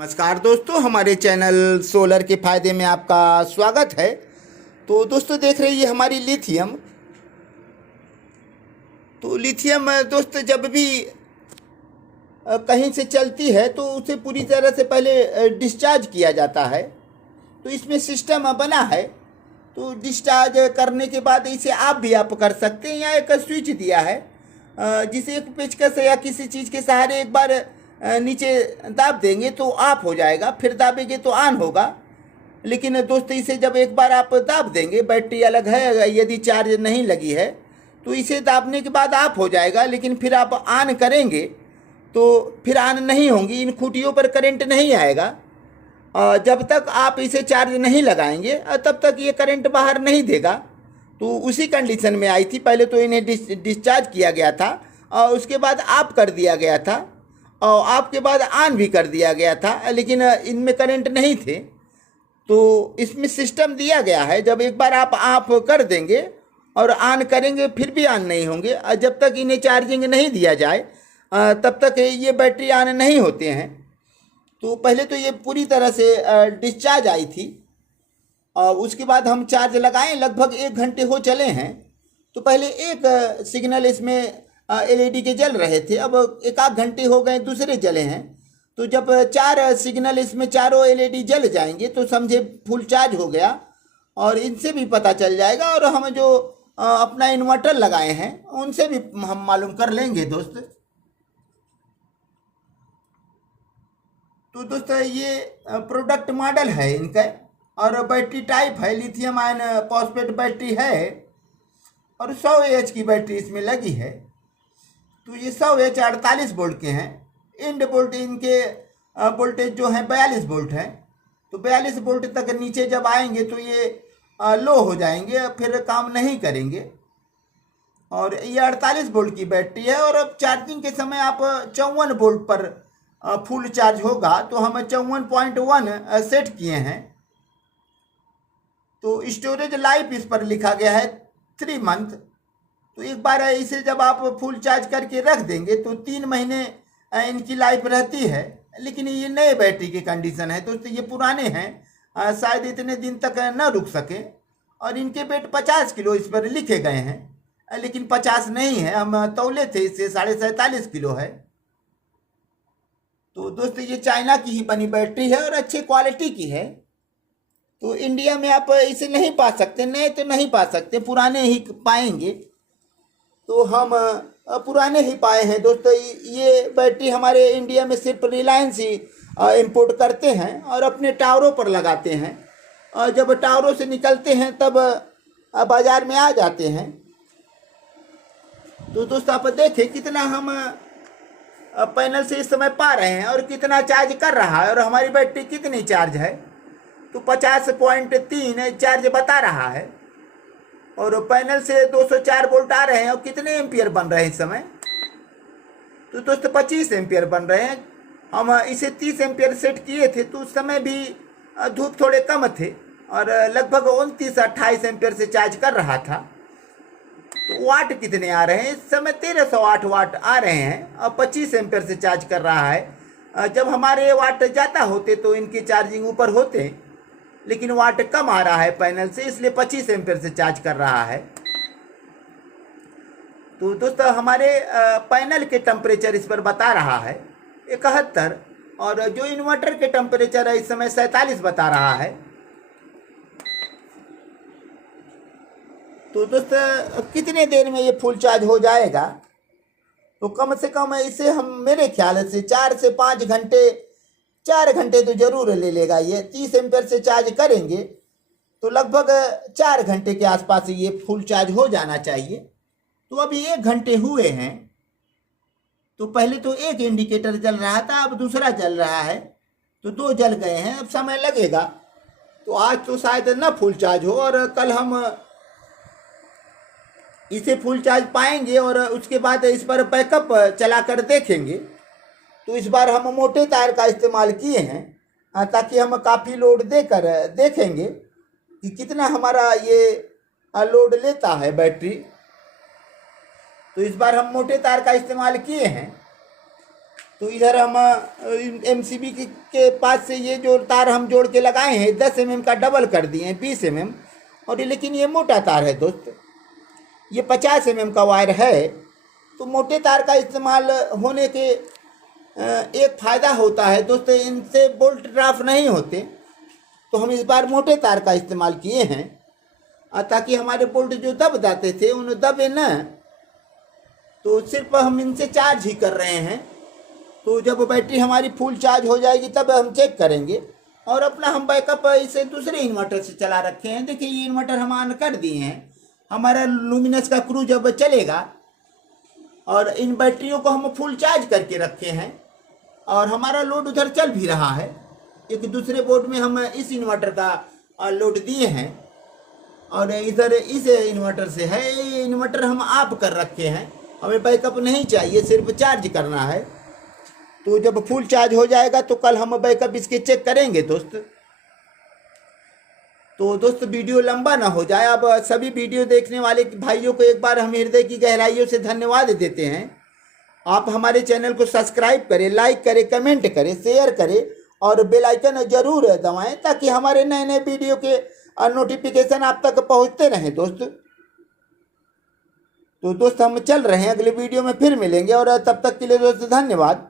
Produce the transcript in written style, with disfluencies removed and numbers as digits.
नमस्कार दोस्तों, हमारे चैनल सोलर के फ़ायदे में आपका स्वागत है। तो दोस्तों देख रही है हमारी लिथियम। तो लिथियम दोस्त जब भी कहीं से चलती है तो उसे पूरी तरह से पहले डिस्चार्ज किया जाता है। तो इसमें सिस्टम बना है। तो डिस्चार्ज करने के बाद इसे आप कर सकते हैं। यहाँ एक स्विच दिया है जिसे एक पेचकस या किसी चीज़ के सहारे एक बार नीचे दाब देंगे तो ऑफ हो जाएगा, फिर दाबेंगे तो ऑन होगा। लेकिन दोस्त इसे जब एक बार आप दाब देंगे, बैटरी अलग है, यदि चार्ज नहीं लगी है तो इसे दाबने के बाद ऑफ हो जाएगा। लेकिन फिर आप ऑन करेंगे तो फिर ऑन नहीं होंगी, इन खूंटियों पर करंट नहीं आएगा। जब तक आप इसे चार्ज नहीं लगाएंगे तब तक ये करंट बाहर नहीं देगा। तो उसी कंडीशन में आई थी। पहले तो इन्हें डिस्चार्ज किया गया था और उसके बाद ऑफ कर दिया गया था और आपके बाद ऑन भी कर दिया गया था, लेकिन इनमें करंट नहीं थे। तो इसमें सिस्टम दिया गया है, जब एक बार आप ऑफ कर देंगे और ऑन करेंगे फिर भी ऑन नहीं होंगे। जब तक इन्हें चार्जिंग नहीं दिया जाए तब तक ये बैटरी ऑन नहीं होते हैं। तो पहले तो ये पूरी तरह से डिस्चार्ज आई थी और उसके बाद हम चार्ज लगाएं, लगभग 1 घंटे हो चले हैं। तो पहले एक सिग्नल इसमें एलईडी के जल रहे थे, अब 1 आध घंटे हो गए दूसरे जले हैं। तो जब 4 सिग्नल इसमें चारों एलईडी जल जाएंगे तो समझे फुल चार्ज हो गया। और इनसे भी पता चल जाएगा और हम जो अपना इन्वर्टर लगाए हैं उनसे भी हम मालूम कर लेंगे दोस्त। तो दोस्त ये प्रोडक्ट मॉडल है इनका और बैटरी टाइप है लिथियम आयन फॉस्फेट बैटरी है और 100 एच की बैटरी इसमें लगी है। तो ये 100 एच 48 वोल्ट के हैं। एंड वोल्ट इनके वोल्टेज जो है 42 वोल्ट है। तो 42 वोल्ट तक नीचे जब आएंगे तो ये लो हो जाएंगे, फिर काम नहीं करेंगे। और ये 48 वोल्ट की बैटरी है और अब चार्जिंग के समय आप 54 वोल्ट पर फुल चार्ज होगा। तो हम 54.1 सेट किए हैं। तो स्टोरेज लाइफ इस पर लिखा गया है 3 मंथ। तो एक बार इसे जब आप फुल चार्ज करके रख देंगे तो 3 महीने इनकी लाइफ रहती है। लेकिन ये नए बैटरी की कंडीशन है दोस्तों, ये पुराने हैं, शायद इतने दिन तक न रुक सके। और इनके वेट 50 किलो इस पर लिखे गए हैं, लेकिन 50 नहीं है, हम तौले थे, इससे 47.5 किलो है। तो दोस्तों ये चाइना की ही बनी बैटरी है और अच्छे क्वालिटी की है। तो इंडिया में आप इसे नहीं पा सकते, नए तो नहीं पा सकते, पुराने ही पाएंगे। तो हम पुराने ही पाए हैं दोस्तों। ये बैटरी हमारे इंडिया में सिर्फ रिलायंस ही इंपोर्ट करते हैं और अपने टावरों पर लगाते हैं। और जब टावरों से निकलते हैं तब बाज़ार में आ जाते हैं। तो दोस्तों आप देखें कितना हम पैनल से इस समय पा रहे हैं और कितना चार्ज कर रहा है और हमारी बैटरी कितनी चार्ज है। तो 50.3 चार्ज बता रहा है और पैनल से 204 वोल्ट आ रहे हैं। और कितने एम्पियर बन रहे हैं इस समय? तो दोस्तों 25 एम्पियर बन रहे हैं। हम इसे 30 एम्पियर सेट किए थे तो उस समय भी धूप थोड़े कम थे और लगभग 29-28 एम्पियर से चार्ज कर रहा था। तो वाट कितने आ रहे हैं इस समय? 1308 वाट आ रहे हैं और 25 एम्पियर से चार्ज कर रहा है। जब हमारे वाट ज़्यादा होते तो इनकी चार्जिंग ऊपर होते, लेकिन वाट कम आ रहा है पैनल से, इसलिए 25 एम्पियर से चार्ज कर रहा है। तो दोस्तों हमारे पैनल के टेम्परेचर इस पर बता रहा है 71 और जो इन्वर्टर के टेम्परेचर है इस समय 47 बता रहा है। तो दोस्तों कितने देर में ये फुल चार्ज हो जाएगा? तो कम से कम इसे हम मेरे ख्याल से 4 से 5 घंटे, 4 घंटे तो जरूर ले लेगा। ये 30 एम्पियर से चार्ज करेंगे तो लगभग 4 घंटे के आसपास ये फुल चार्ज हो जाना चाहिए। तो अभी 1 घंटे हुए हैं। तो पहले तो एक इंडिकेटर जल रहा था, अब दूसरा जल रहा है, तो 2 जल गए हैं। अब समय लगेगा। तो आज तो शायद न फुल चार्ज हो और कल हम इसे फुल चार्ज पाएंगे और उसके बाद इस पर बैकअप चला कर देखेंगे। तो इस बार हम मोटे तार का इस्तेमाल किए हैं ताकि हम काफ़ी लोड देकर देखेंगे कि कितना हमारा ये लोड लेता है बैटरी। तो इस बार हम मोटे तार का इस्तेमाल किए हैं तो इधर हम MCB के पास से ये जो तार हम जोड़ के लगाए हैं 10 mm का डबल कर दिए हैं 20 mm, और लेकिन ये मोटा तार है दोस्त, ये 50 mm का वायर है। तो मोटे तार का इस्तेमाल होने के एक फ़ायदा होता है दोस्त, इनसे बोल्ट ड्राफ्ट नहीं होते। तो हम इस बार मोटे तार का इस्तेमाल किए हैं ताकि हमारे बोल्ट जो दब जाते थे उन दबे न। तो सिर्फ हम इनसे चार्ज ही कर रहे हैं। तो जब बैटरी हमारी फुल चार्ज हो जाएगी तब हम चेक करेंगे। और अपना हम बैकअप इसे दूसरे इन्वर्टर से चला रखे हैं। देखिए ये इन्वर्टर हम ऑन कर दिए हैं, हमारा लुमिनस का क्रू जब चलेगा, और इन बैटरियों को हम फुल चार्ज करके रखे हैं और हमारा लोड उधर चल भी रहा है। एक दूसरे बोर्ड में हम इस इन्वर्टर का लोड दिए हैं और इधर इस इन्वर्टर से है। ये इन्वर्टर हम ऑफ कर रखे हैं, हमें बैकअप नहीं चाहिए, सिर्फ चार्ज करना है। तो जब फुल चार्ज हो जाएगा तो कल हम बैकअप इसके चेक करेंगे दोस्त। तो दोस्त वीडियो लंबा ना हो जाए, अब सभी वीडियो देखने वाले भाइयों को एक बार हम हृदय की गहराइयों से धन्यवाद देते हैं। आप हमारे चैनल को सब्सक्राइब करें, लाइक करें, कमेंट करें, शेयर करें और बेल आइकन जरूर दबाएं ताकि हमारे नए नए वीडियो के नोटिफिकेशन आप तक पहुंचते रहें दोस्त। तो दोस्त हम चल रहे हैं, अगले वीडियो में फिर मिलेंगे और तब तक के लिए दोस्त धन्यवाद।